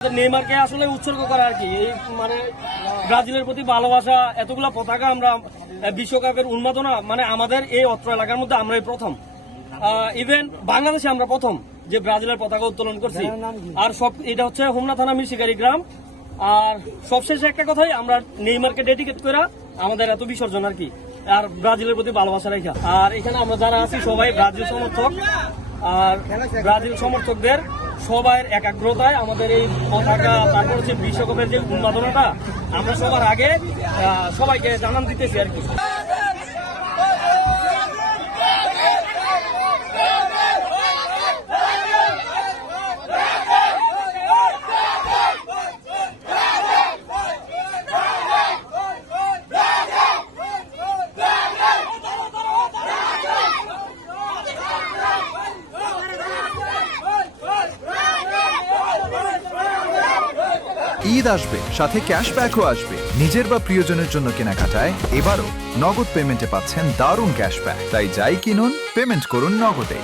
নেইমারকে আসলে উৎসর্গ করা আর কি, এই মানে ব্রাজিলের প্রতি ভালোবাসা, এতগুলা পতাকা আমরা বিশ্বকাপের উন্মাদনা, মানে আমাদের এই অত্র এলাকার মধ্যে আমরাই প্রথম, ইভেন বাংলাদেশে আমরা প্রথম যে ব্রাজিলের পতাকা উত্তোলন করছি। আর সব এটা হচ্ছে হোমনা থানা মিরশিকারি গ্রাম। আর সবশেষে একটা কথাই, আমরা নেইমারকে ডেডিকেট করে আমাদের এত বিসর্জন আর কি, আর ব্রাজিলের প্রতি ভালোবাসা রেখা। আর এখানে আমরা যারা আছি সবাই ব্রাজিল সমর্থক, আর ব্রাজিল সমর্থকদের সবাই একাগ্রতায় আমাদের এই পতাকা, তারপর হচ্ছে বিশ্বকাপের যে উন্মাদনাটা আমরা সবার আগে সবাইকে জানান দিতেছি আর কি। ঈদ আসবে, সাথে ক্যাশব্যাকও আসবে। নিজের বা প্রিয়জনের জন্য কেনাকাটায় এবারও নগদ পেমেন্টে পাচ্ছেন দারুণ ক্যাশব্যাক। তাই যাই কিনুন, পেমেন্ট করুন নগদে।